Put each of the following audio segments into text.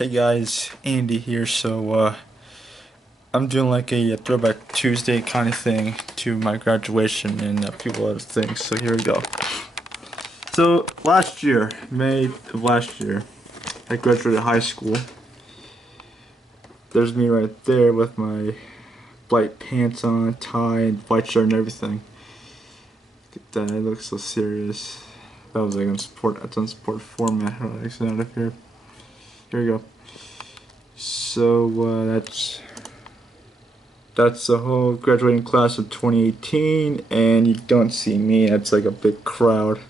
Hey guys, Andy here. I'm doing like a Throwback Tuesday kind of thing to my graduation and a few other things. So here we go. So last year, May of last year, I graduated high school. There's me right there with my white pants on, tie, and white shirt and everything. Look at that, I look so serious. That was like that's unsupported format. How do I exit out of here? Here we go. So that's the whole graduating class of 2018, and you don't see me. That's like a big crowd.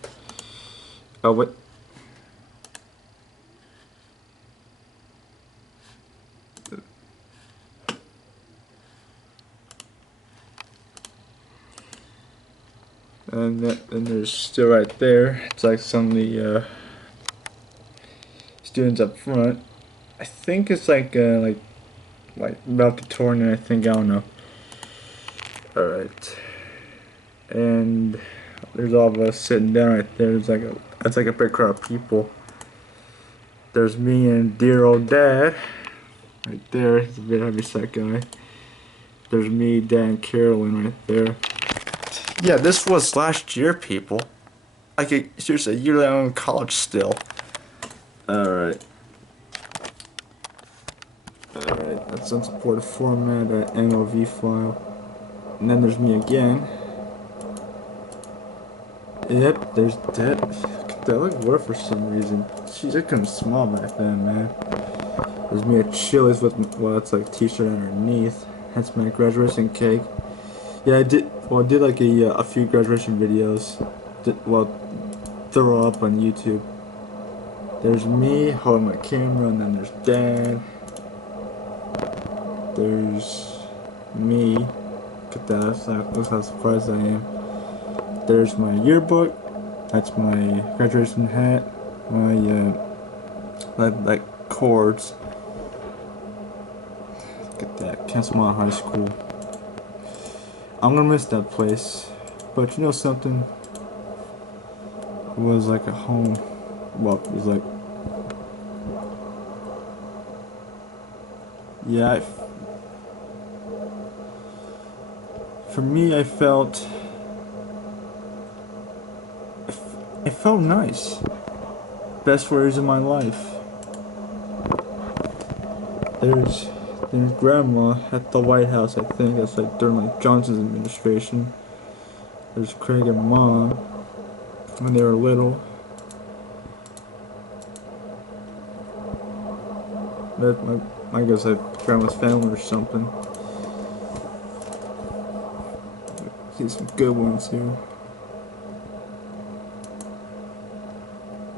Oh, what? And there's still right there. It's like some of the students up front. I think it's like about to tournament. I think, I don't know. All right. And there's all of us sitting down right there. That's like a big crowd of people. There's me and dear old dad right there. He's a bit heavyset guy. There's me, Dad, and Carolyn right there. Yeah, this was last year, people. Like, seriously, a year that I'm in college still. Alright. Alright, that's unsupported format, that MOV file. And then there's me again. Yep, there's that. That looked weird for some reason. Jeez, I couldn't smell back then, man. There's me at Chili's with, well, it's like t-shirt underneath. That's my graduation cake. Yeah, I did like a few graduation videos. Throw up on YouTube. There's me holding my camera, and then there's Dad. There's me. Look at that. Look how surprised I am. There's my yearbook. That's my graduation hat. My like cords. Look at that. Cancel my high school. I'm gonna miss that place, but you know something? It was like a home. Well, it was like, yeah. For me, I felt nice. Best words of my life. There's Grandma at the White House, I think. That's like during like Johnson's administration. There's Craig and Mom when they were little. I guess like Grandma's family or something. See some good ones here.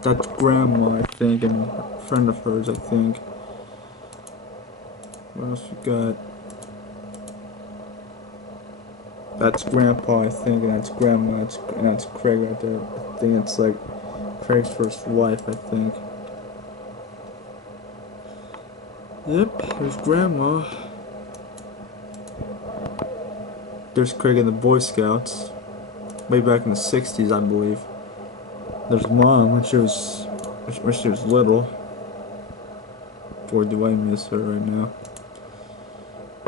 That's Grandma, I think, and a friend of hers, I think. What else we got? That's Grandpa, I think, and that's Grandma, and that's Craig right there. I think it's like Craig's first wife, I think. Yep, there's Grandma. There's Craig and the Boy Scouts. Way back in the 60s, I believe. There's Mom when she was little. Boy, do I miss her right now.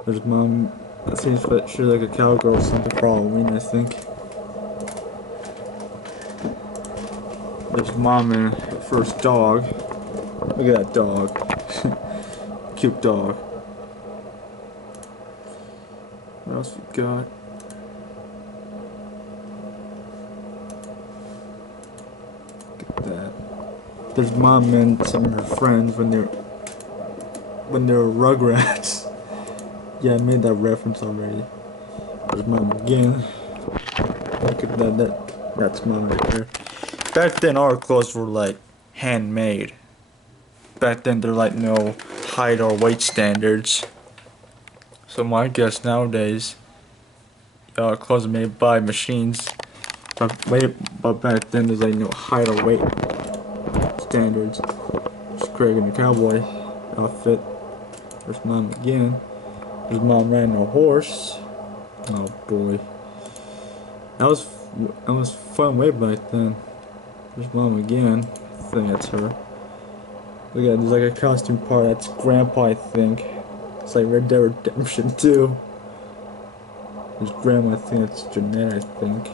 There's Mom. That seems she's like a cowgirl or something for Halloween, I think. There's Mom and her first dog. Look at that dog. Cute dog. What else we got? Look at that. There's Mom and some of her friends when they were Rugrats. Yeah, I made that reference already. There's Mom again. Look at that. That's Mom right there. Back then, our clothes were like handmade. Back then, there were like no height or weight standards. So my guess nowadays, clothes are made by machines. But back then, there's like no height or weight standards. There's Craig in the cowboy outfit. There's Mom again. There's Mom riding a horse. Oh boy, that was fun way back then. There's Mom again. I think that's her. Look at, there's like a costume part. That's Grandpa, I think. It's like Red Dead Redemption 2. There's Grandma, I think that's Jeanette, I think.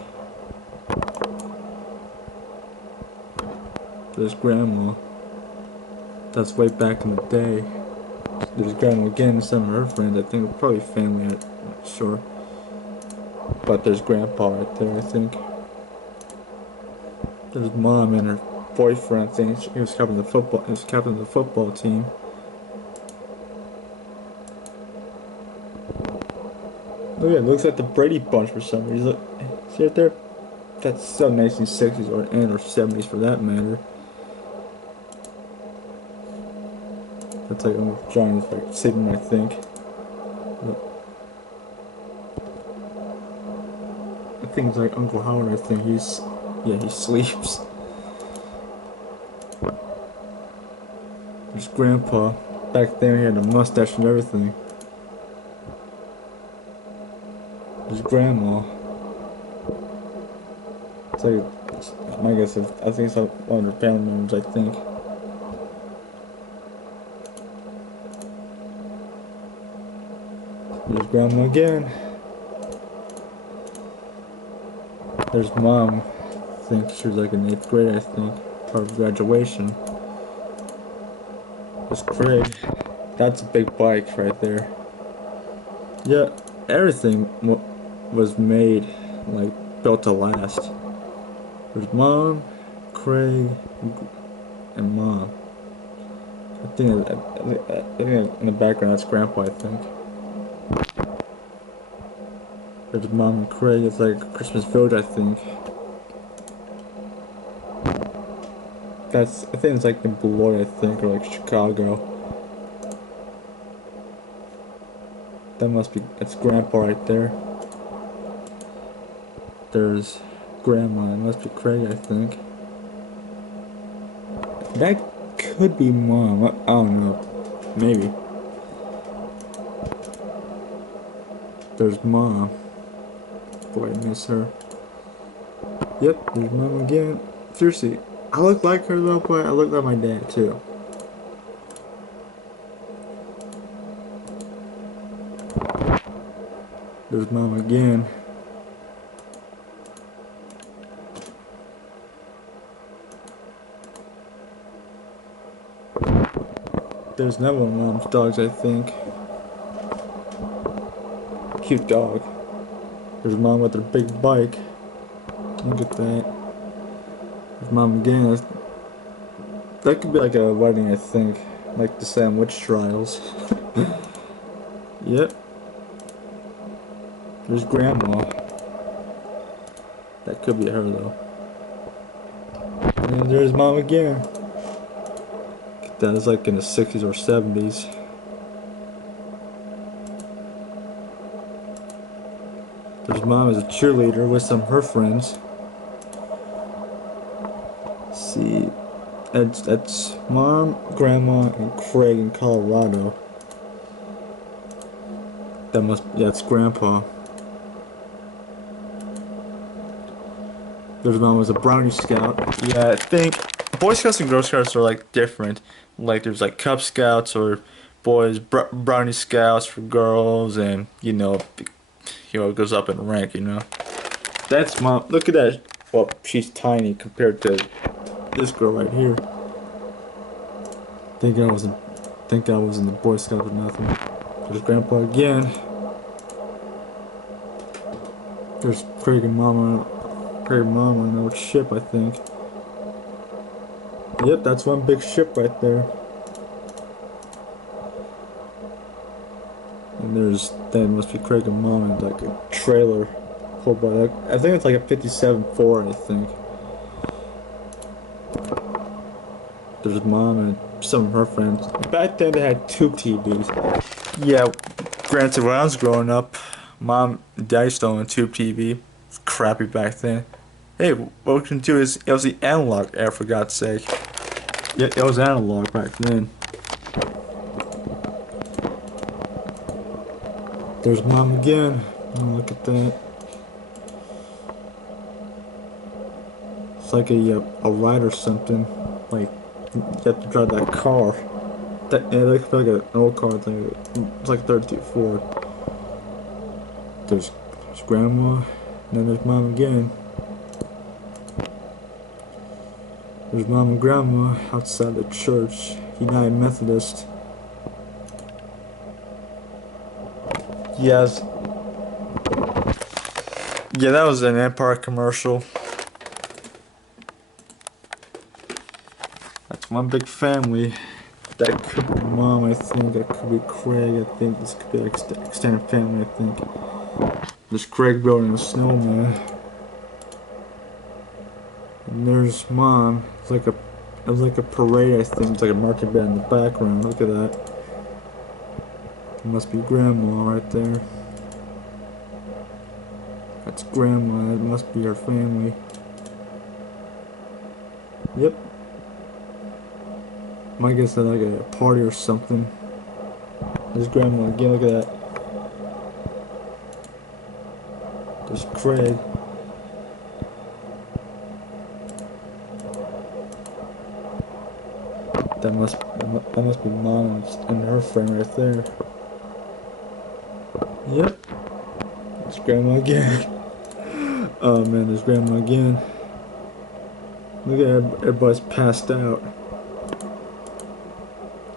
There's Grandma. That's way back in the day. There's Grandma again and some of her friends. I think probably family, I'm not sure. But there's Grandpa right there, I think. There's Mom and her boyfriend. I think he was captain of the football. He was captain of the football team. Oh yeah, it looks like the Brady Bunch for some reason. Look, see right there? That's so 1960s or 70s for that matter. That's like Uncle Johnny's like sitting, I think. I think it's like Uncle Howard. I think he sleeps. There's Grandpa. Back then he had a mustache and everything. There's Grandma. It's like, I guess I think it's like one of her family members, I think. There's Grandma again. There's Mom. I think she was like in 8th grade, I think. Part of graduation. There's Craig. That's a big bike right there. Yeah, everything was made, like, built to last. There's Mom, Craig, and Mom. I think in the background that's Grandpa, I think. There's Mom and Craig. It's like Christmas Village, I think. I think it's like in Beloit, I think, or like Chicago. That's Grandpa right there. There's Grandma. It must be Craig, I think. That could be Mom. I don't know. Maybe. There's Mom. Boy, I miss her. Yep, there's Mom again. Seriously, I look like her though, but I look like my dad too. There's Mom again. There's another one of Mom's dogs, I think. Cute dog. There's Mom with her big bike. Look at that. There's Mom again. That could be like a wedding, I think. Like the sandwich trials. Yep. There's Grandma. That could be her though. And there's Mom again. That is like in the 60s or 70s. There's Mom as a cheerleader with some of her friends. Let's see, that's Mom, Grandma, and Craig in Colorado. That's Grandpa. There's Mom as a Brownie Scout. Yeah, I think Boy Scouts and Girl Scouts are like different. Like there's like Cub Scouts or boys, Brownie Scouts for girls, and it goes up in rank, That's Mom. Look at that. Well, she's tiny compared to this girl right here. Think I was in the Boy Scouts or nothing. There's Grandpa again. There's Craig and Mama on an old ship, I think. Yep, that's one big ship right there. And that must be Craig and Mom in like a trailer pulled by I think it's like a 57-4, I think. There's Mom and some of her friends. Back then they had tube TVs. Yeah, granted when I was growing up, Mom and Dad used to own a tube TV. It's crappy back then. Hey, what we can do is, it was the analog era, for God's sake. Yeah, it was analog back then. There's Mom again. Oh, look at that. It's like a ride or something. Like You have to drive that car. That, yeah, that could be like an old car thing. It's like 32 Ford. There's grandma, and then there's mom again. There's mom and grandma outside the church, United Methodist. Yes. Yeah, that was an Empire commercial. That's one big family. That could be mom, I think. That could be Craig, I think. This could be like extended family, I think. There's Craig building a snowman. And there's mom. It was like a parade, I think. It's like a marching band in the background. Look at that. It must be grandma right there. That's grandma. It must be her family. Yep. I guess that's like a party or something. There's grandma again. Look at that. There's Craig. That must be mom and her friend right there. Yep. It's grandma again. Oh man, there's grandma again. Look at everybody's passed out.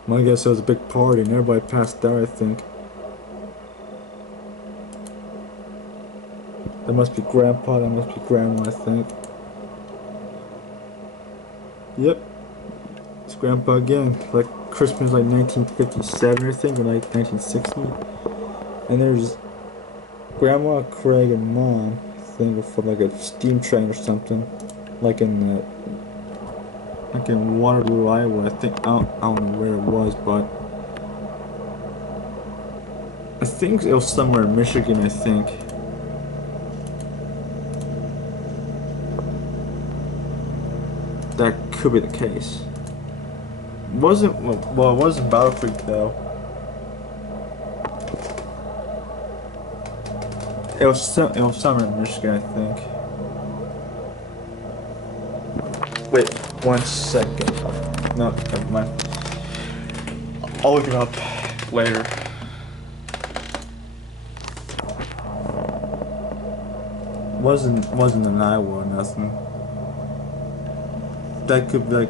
Well, I guess it was a big party and everybody passed out, I think. That must be grandpa, that must be grandma, I think. Yep. It's grandpa again. Like Christmas like 1957 I think, or like 1960. And there's grandma, Craig, and mom, I think, for like a steam train or something. Like in Waterloo, Iowa, I think. I don't know where it was, but I think it was somewhere in Michigan, I think. That could be the case. It wasn't Battle Creek though. It was somewhere in Michigan, I think. Wait, 1 second. No, never mind. I'll look it up later. Wasn't in Iowa or nothing. That could be like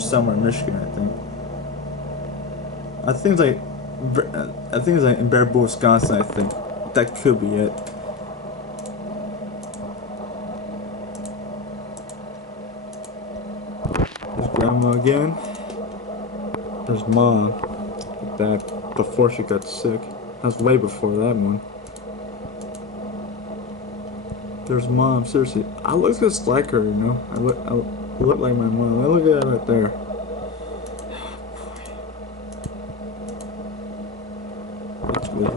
somewhere in Michigan, I think. I think it's like in Baraboo, Wisconsin, I think. That could be it. There's grandma again. There's mom. That before she got sick. That's way before that one. There's mom. Seriously, I look just like her, you know. I look like my mom. I look at that right there. There's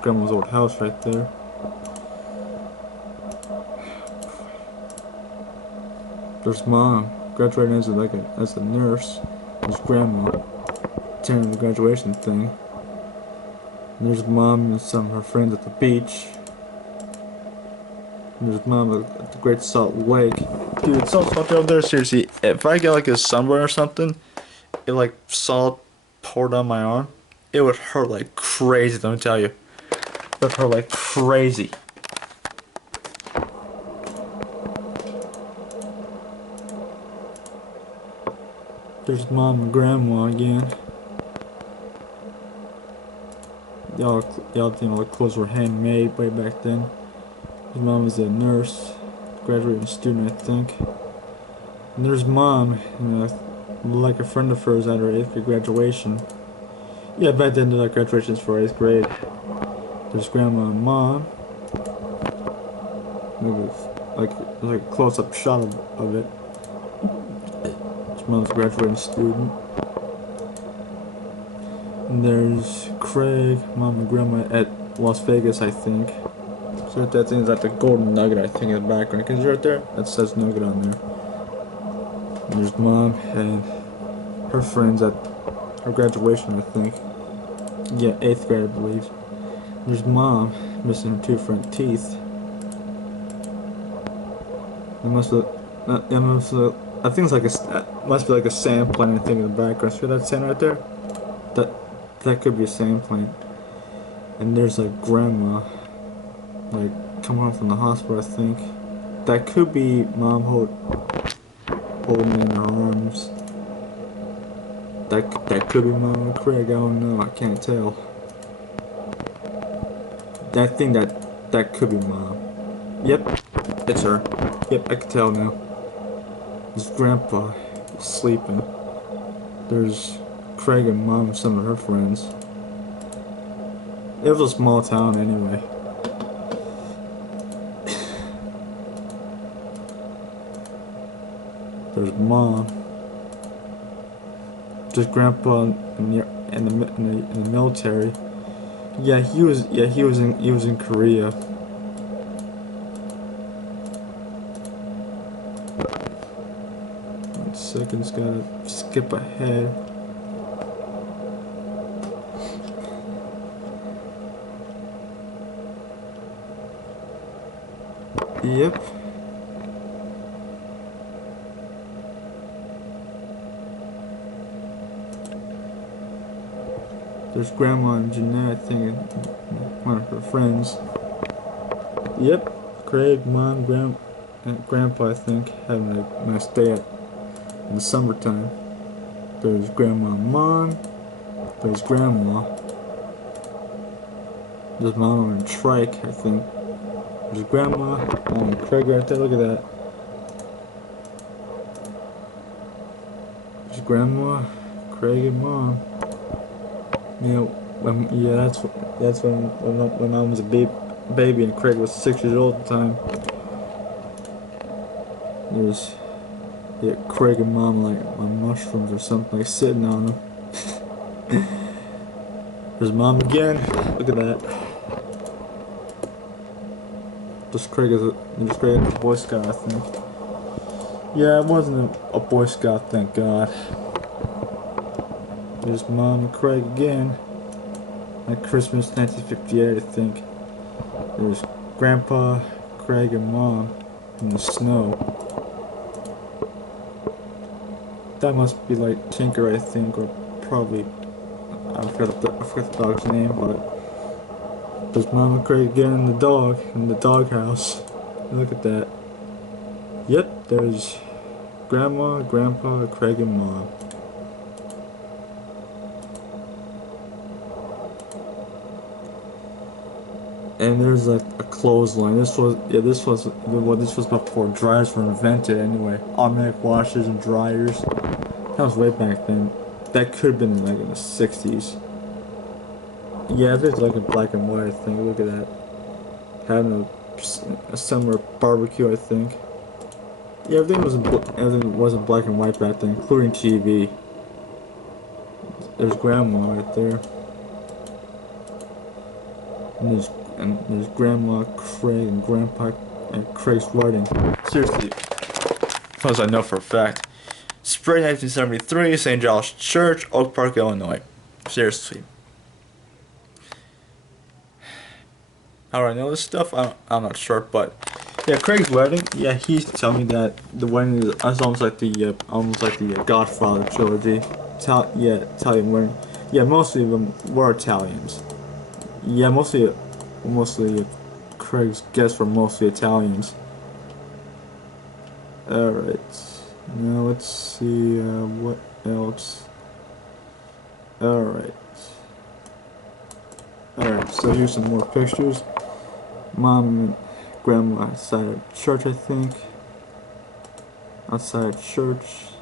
grandma's old house right there. There's mom graduating as a nurse. There's grandma attending the graduation thing. And there's mom and some of her friends at the beach. And there's mom at the Great Salt Lake. Dude, it's so salty out there. Seriously, if I get like a sunburn or something, it like salt poured on my arm, it would hurt like crazy. Let me tell you, it would hurt like crazy. There's mom and grandma again. Y'all think all the clothes were handmade way back then. His mom was a nurse, graduating student, I think. And there's mom, you know, like a friend of hers at her 8th grade graduation. Yeah, back then the graduations for 8th grade. There's grandma and mom. Like a close-up shot of it. His mom's a graduating student. And there's Craig, mom and grandma at Las Vegas, I think. So that thing is like the golden nugget, I think, in the background. Can you see right there? That says nugget on there. And there's mom and her friends at her graduation, I think. Yeah, 8th grade, I believe. There's mom missing her 2 front teeth. It must look I think it's like must be like a sand plant thing in the background. See that sand right there? That could be a sand plant. And there's like grandma, like coming home from the hospital. I think that could be mom holding me in her arms. That could be Mom and Craig. I don't know. I can't tell. I think that could be Mom. Yep, it's her. Yep, I can tell now. His grandpa is sleeping. There's Craig and Mom and some of her friends. It was a small town anyway. There's Mom. There's Grandpa in the military. Yeah, he was in Korea. One second, just gotta skip ahead. Yep. There's Grandma and Jeanette, I think, and one of her friends. Yep. Craig, Mom, and Grandpa, I think, having a nice day in the summertime. There's Grandma and Mom. There's Grandma. There's Mom on a trike, I think. There's Grandma, Mom and Craig right there. Look at that. There's Grandma, Craig, and Mom. You know, that's when Mom was a baby and Craig was 6 years old at the time. There's Craig and Mom like on mushrooms or something, like sitting on them. There's Mom again. Look at that. Just Craig is a Boy Scout, I think. Yeah, it wasn't a Boy Scout, thank God. There's Mom and Craig again. Like Christmas 1958, I think. There's Grandpa, Craig, and Mom in the snow. That must be like Tinker, I think, or probably I forgot the dog's name, but there's Mom and Craig again in the doghouse. Look at that. Yep, there's Grandma, Grandpa, Craig, and Mom. And there's like a clothesline. This was before dryers were invented anyway. Automatic washers and dryers. That was way back then. That could have been like in the 60s. Yeah, it's like in black and white, I think. Look at that. Having a summer barbecue, I think. Yeah, everything was in black and white back then, including TV. There's Grandma right there. And there's Grandma, Craig, and Grandpa, and Craig's wedding. Seriously, as I know for a fact. Spring 1973, St. Giles Church, Oak Park, Illinois. Seriously. How do I know this stuff? I'm not sure, but yeah, Craig's wedding. Yeah, he used to tell me that the wedding is almost like the Godfather trilogy. Italian wedding. Yeah, mostly of them were Italians. Yeah, mostly Craig's guests were mostly Italians. Alright, now let's see what else. Alright, so here's some more pictures. Mom and Grandma outside of church, I think. Outside church.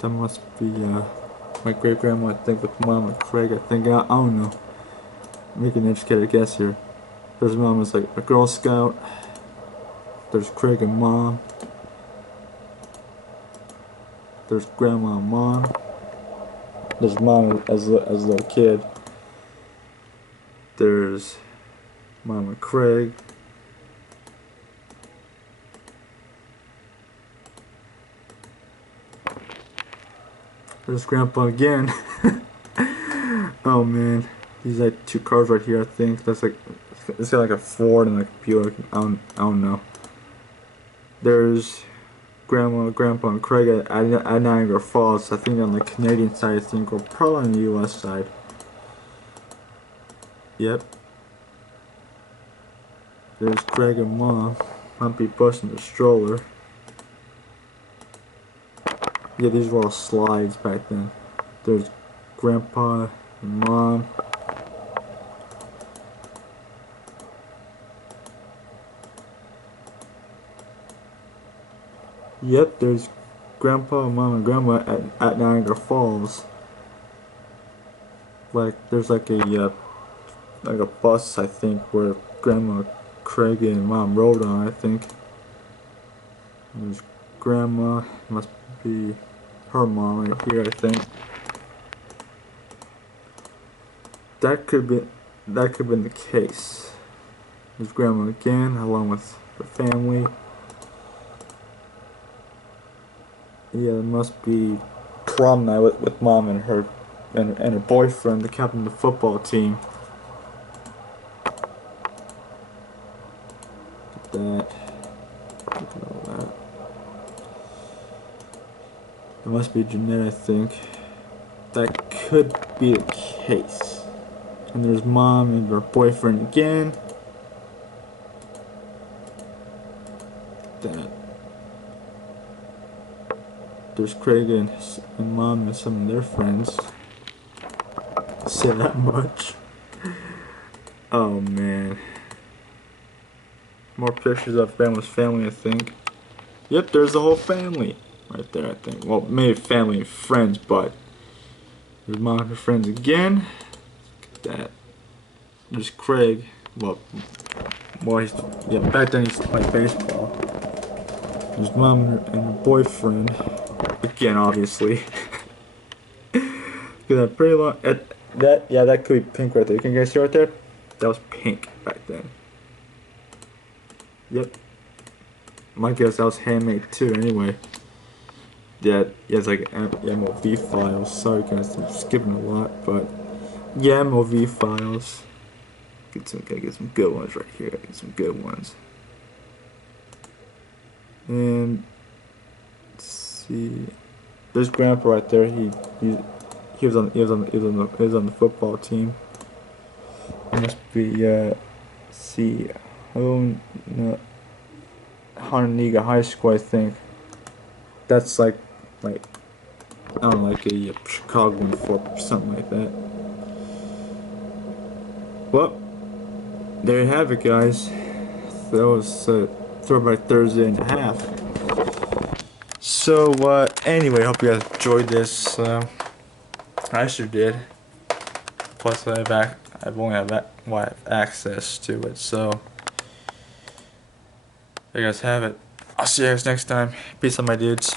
That must be my great grandma, I think, with Mom and Craig, I think. I don't know. Make an educated guess here. There's Mom as like a Girl Scout. There's Craig and Mom. There's Grandma and Mom. There's Mom as a little kid. There's Mom and Craig. There's Grandpa again. Oh man. These like two cars right here, I think. That's like, it's got like a Ford and like a Buick. I don't know. There's Grandma, Grandpa, and Craig at Niagara Falls. I think on the Canadian side, I think, or probably on the U.S. side. Yep. There's Craig and Mom. Might be busting the stroller. Yeah, these were all slides back then. There's Grandpa and Mom. Yep, there's Grandpa, Mom, and Grandma at Niagara Falls. Like, there's like a bus, I think, where Grandma, Craig, and Mom rode on, I think. There's Grandma, must be her mom right here, I think. That could have been the case. There's Grandma again, along with the family. Yeah, there must be prom night with Mom and her boyfriend, the captain of the football team. Look at all that. It must be Jeanette, I think. That could be the case. And there's Mom and her boyfriend again. That. There's Craig and Mom and some of their friends. Say that much. Oh man. More pictures of Grandma's family, I think. Yep, there's the whole family right there, I think. Well, maybe family and friends, but there's Mom and her friends again. Look at that. There's Craig. Well, back then he used to play baseball. There's Mom and her boyfriend. Again, obviously. Look at that pretty long. That could be pink right there. Can you guys see right there? That was pink back then. Yep. My guess that was handmade too. Anyway. Yeah, it's like MOV files. Sorry guys, I'm skipping a lot, but yeah, MOV files. Gotta get some good ones right here. Get some good ones. And let's see, there's Grandpa right there. He was on the football team. It must be see, Hononegah High School, I think. That's like I don't know, like a Chicago uniform or something like that. Well, there you have it, guys. That was Throwback Thursday and a half. So anyway, hope you guys enjoyed this. I sure did. Plus, I've only have access to it, so there you guys have it. I'll see you guys next time. Peace out, my dudes.